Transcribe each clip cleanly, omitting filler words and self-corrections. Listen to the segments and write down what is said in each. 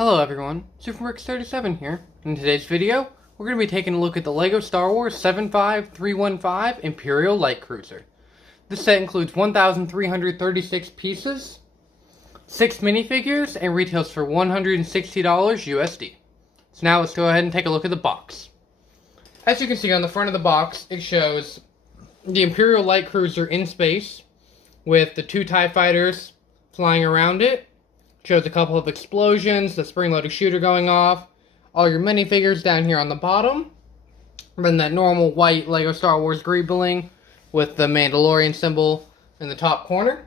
Hello everyone, SuperMerx37 here. In today's video, we're going to be taking a look at the LEGO Star Wars 75315 Imperial Light Cruiser. This set includes 1,336 pieces, 6 minifigures, and retails for $160 USD. So now let's go ahead and take a look at the box. As you can see on the front of the box, it shows the Imperial Light Cruiser in space with the 2 TIE fighters flying around it. Shows a couple of explosions, the spring-loaded shooter going off, all your minifigures down here on the bottom, and then that normal white LEGO Star Wars greeting with the Mandalorian symbol in the top corner.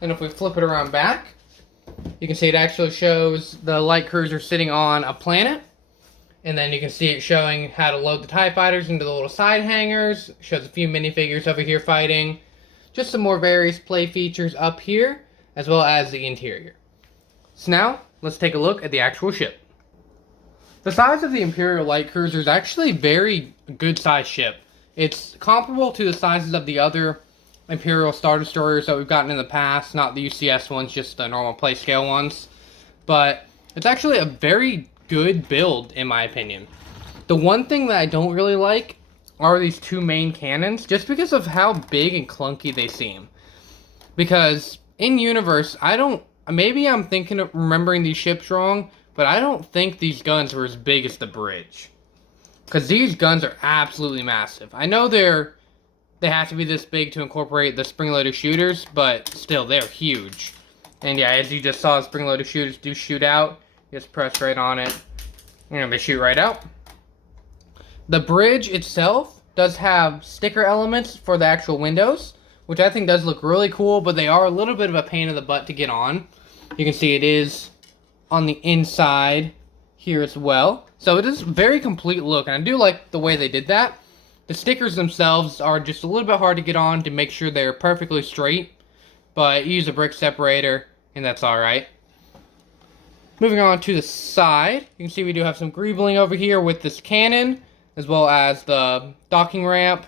And if we flip it around back, you can see it actually shows the light cruiser sitting on a planet, and then you can see it showing how to load the TIE fighters into the little side hangars. It shows a few minifigures over here fighting, just some more various play features up here, as well as the interior. So now, let's take a look at the actual ship. The size of the Imperial Light Cruiser is actually a very good sized ship. It's comparable to the sizes of the other Imperial Star Destroyers that we've gotten in the past, not the UCS ones, just the normal play scale ones. But it's actually a very good build, in my opinion. The one thing that I don't really like are these 2 main cannons, just because of how big and clunky they seem. Because in universe, maybe I'm thinking of remembering these ships wrong, but I don't think these guns were as big as the bridge. Because these guns are absolutely massive. I know they have to be this big to incorporate the spring-loaded shooters, but still, they're huge. And yeah, as you just saw, spring-loaded shooters do shoot out. Just press right on it, and they shoot right out. The bridge itself does have sticker elements for the actual windows, which I think does look really cool, but they are a little bit of a pain in the butt to get on. You can see it is on the inside here as well. So it is a very complete look, and I do like the way they did that. The stickers themselves are just a little bit hard to get on to make sure they're perfectly straight, but you use a brick separator, and that's alright. Moving on to the side, you can see we do have some greebling over here with this cannon, as well as the docking ramp.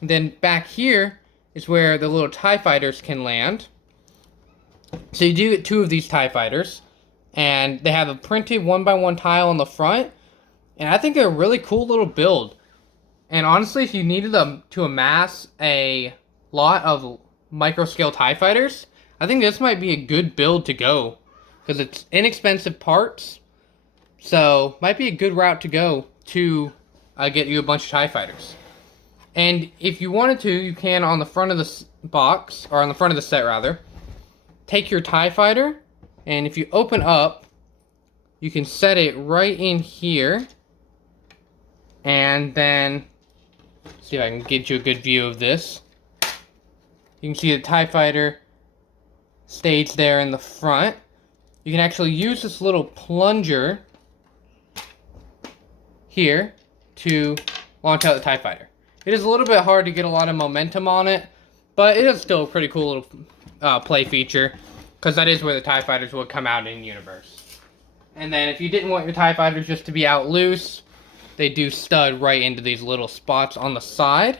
And then back here is where the little TIE fighters can land. So you do get 2 of these TIE fighters, and they have a printed 1x1 tile on the front, and I think they're a really cool little build. And honestly, if you needed them to amass a lot of micro-scale TIE fighters, I think this might be a good build to go, because it's inexpensive parts, so might be a good route to go to get you a bunch of TIE fighters. And if you wanted to, you can on the front of the box, or on the front of the set rather, take your TIE fighter, and if you open up, you can set it right in here, and then, see if I can get you a good view of this. You can see the TIE fighter stage there in the front. You can actually use this little plunger here to launch out the TIE fighter. It is a little bit hard to get a lot of momentum on it, but it is still a pretty cool little play feature, because that is where the TIE fighters would come out in universe. And then if you didn't want your TIE fighters just to be out loose, they do stud right into these little spots on the side,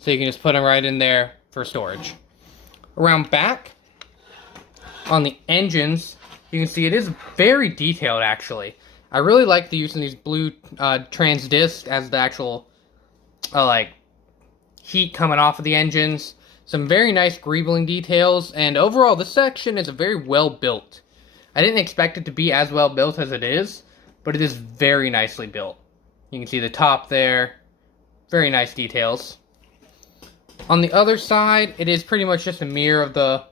so you can just put them right in there for storage. Around back, on the engines, you can see it is very detailed actually. I really like the use of these blue trans discs as the actual like heat coming off of the engines. Some very nice greebling details, and overall this section is very well built. I didn't expect it to be as well built as it is, but it is very nicely built. You can see the top there, very nice details. On the other side, it is pretty much just a mirror of the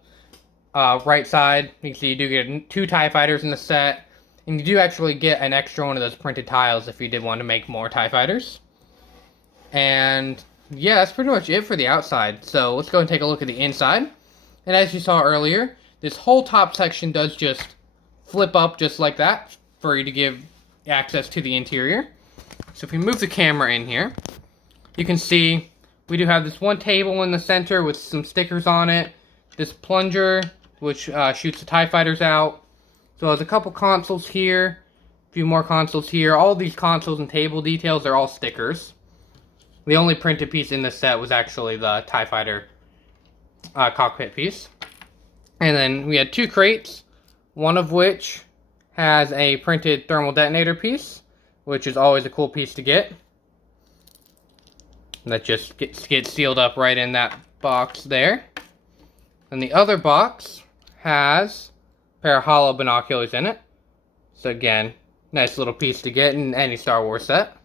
right side. You can see you do get 2 TIE fighters in the set, and you do actually get an extra one of those printed tiles if you did want to make more TIE fighters. And yeah, that's pretty much it for the outside. So let's go and take a look at the inside. And as you saw earlier, this whole top section does just flip up just like that for you to give access to the interior. So if we move the camera in here, you can see we do have this one table in the center with some stickers on it. This plunger, which shoots the TIE fighters out. So there's a couple consoles here, a few more consoles here. All these consoles and table details are all stickers. The only printed piece in this set was actually the TIE Fighter cockpit piece. And then we had 2 crates, one of which has a printed thermal detonator piece, which is always a cool piece to get. That just gets sealed up right in that box there. And the other box has a pair of hollow binoculars in it. So again, nice little piece to get in any Star Wars set.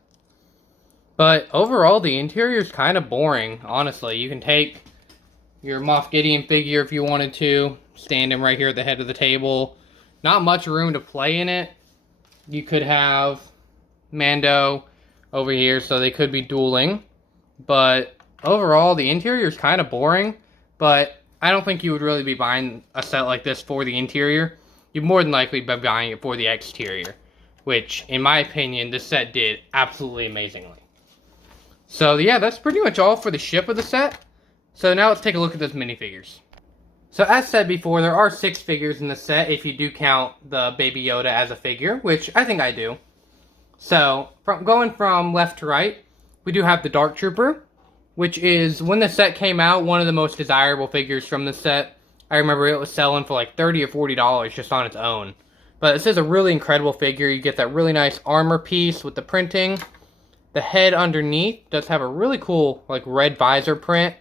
But overall, the interior is kind of boring, honestly. You can take your Moff Gideon figure if you wanted to, stand him right here at the head of the table. Not much room to play in it. You could have Mando over here, so they could be dueling. But overall, the interior is kind of boring. But I don't think you would really be buying a set like this for the interior. You'd more than likely be buying it for the exterior, which, in my opinion, this set did absolutely amazingly. So yeah, that's pretty much all for the ship of the set. So now let's take a look at those minifigures. So as said before, there are 6 figures in the set if you do count the Baby Yoda as a figure, which I think I do. So, going from left to right, we do have the Dark Trooper, which is, when the set came out, one of the most desirable figures from the set. I remember it was selling for like $30 or $40 just on its own. But this is a really incredible figure. You get that really nice armor piece with the printing. The head underneath does have a really cool like red visor print,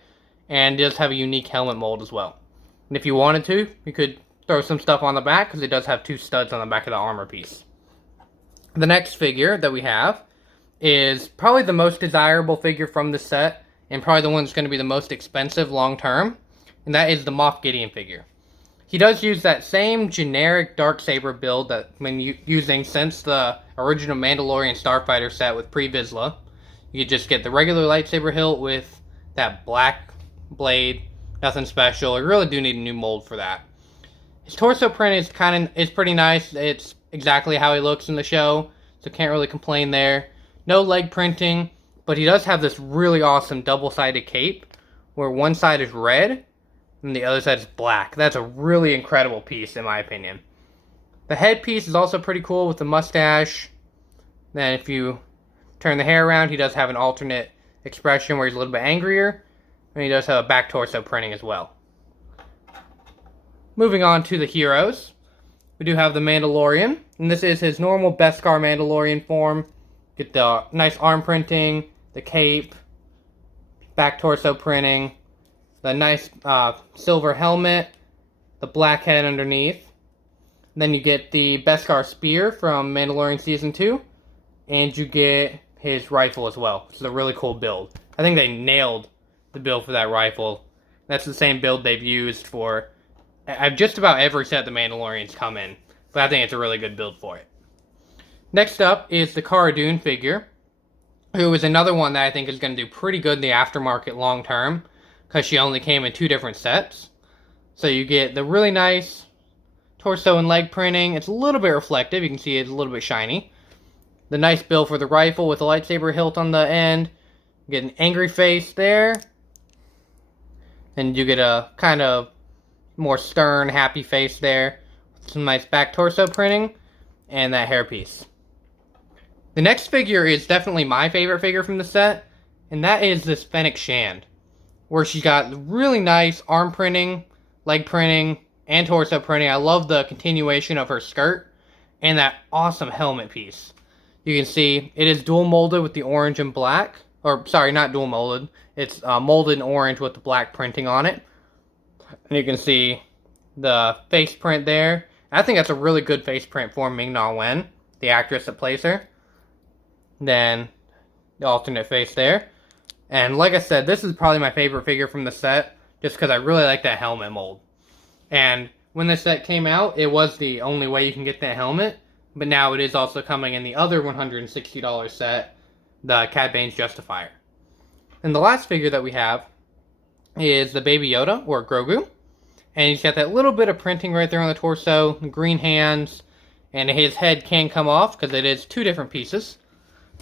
and does have a unique helmet mold as well. And if you wanted to, you could throw some stuff on the back, because it does have 2 studs on the back of the armor piece. The next figure that we have is probably the most desirable figure from the set, and probably the one that's going to be the most expensive long term, and that is the Moff Gideon figure. He does use that same generic Darksaber build that been using since the original Mandalorian Starfighter set with Pre-Vizsla. You just get the regular lightsaber hilt with that black blade, nothing special. You really do need a new mold for that. His torso print is pretty nice. It's exactly how he looks in the show, so can't really complain there. No leg printing, but he does have this really awesome double-sided cape where one side is red and the other side is black. That's a really incredible piece, in my opinion. The headpiece is also pretty cool with the mustache. Then if you turn the hair around, he does have an alternate expression where he's a little bit angrier. And he does have a back torso printing as well. Moving on to the heroes. We do have the Mandalorian. And this is his normal Beskar Mandalorian form. Get the nice arm printing, the cape, back torso printing, the nice silver helmet, the black head underneath. And then you get the Beskar spear from Mandalorian Season 2. And you get his rifle as well. It's a really cool build. I think they nailed the build for that rifle. That's the same build they've used for just about every set the Mandalorians come in. But I think it's a really good build for it. Next up is the Cara Dune figure, who is another one that I think is going to do pretty good in the aftermarket long term, because she only came in 2 different sets. So you get the really nice torso and leg printing. It's a little bit reflective. You can see it's a little bit shiny. The nice build for the rifle with a lightsaber hilt on the end. You get an angry face there. And you get a kind of more stern, happy face there. With some nice back torso printing. And that hairpiece. The next figure is definitely my favorite figure from the set. And that is this Fennec Shand, where she's got really nice arm printing, leg printing, and torso printing. I love the continuation of her skirt. And that awesome helmet piece. You can see it is dual molded with the orange and black. Or, sorry, not dual molded. It's molded in orange with the black printing on it. And you can see the face print there. I think that's a really good face print for Ming-Na Wen, the actress that plays her. Then, the alternate face there. And like I said, this is probably my favorite figure from the set, just because I really like that helmet mold. And when this set came out, it was the only way you can get that helmet. But now it is also coming in the other $160 set, the Cad Bane's Justifier. And the last figure that we have is the Baby Yoda, or Grogu. And he's got that little bit of printing right there on the torso, green hands, and his head can come off because it is 2 different pieces.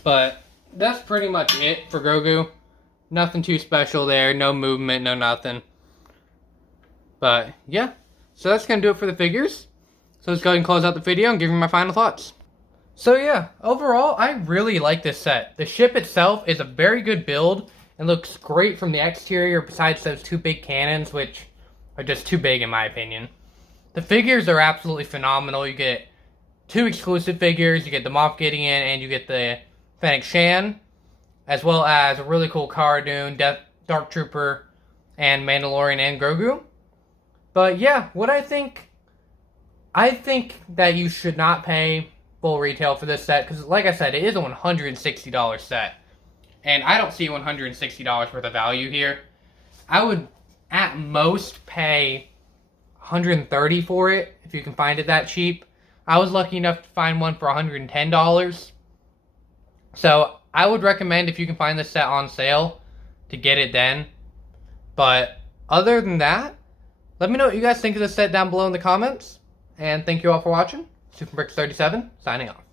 But that's pretty much it for Grogu. Nothing too special there, no movement, no nothing. But yeah, so that's going to do it for the figures. So let's go ahead and close out the video and give you my final thoughts. So yeah, overall, I really like this set. The ship itself is a very good build and looks great from the exterior besides those 2 big cannons, which are just too big in my opinion. The figures are absolutely phenomenal. You get 2 exclusive figures. You get the Moff Gideon and you get the Fennec Shan, as well as a really cool Cara Dune, Dark Trooper, and Mandalorian and Grogu. But yeah, what I think that you should not pay full retail for this set, because like I said, it is a $160 set. And I don't see $160 worth of value here. I would at most pay $130 for it if you can find it that cheap. I was lucky enough to find one for $110. So I would recommend, if you can find this set on sale, to get it then. But other than that, let me know what you guys think of this set down below in the comments. And thank you all for watching. SuperBricks37, signing off.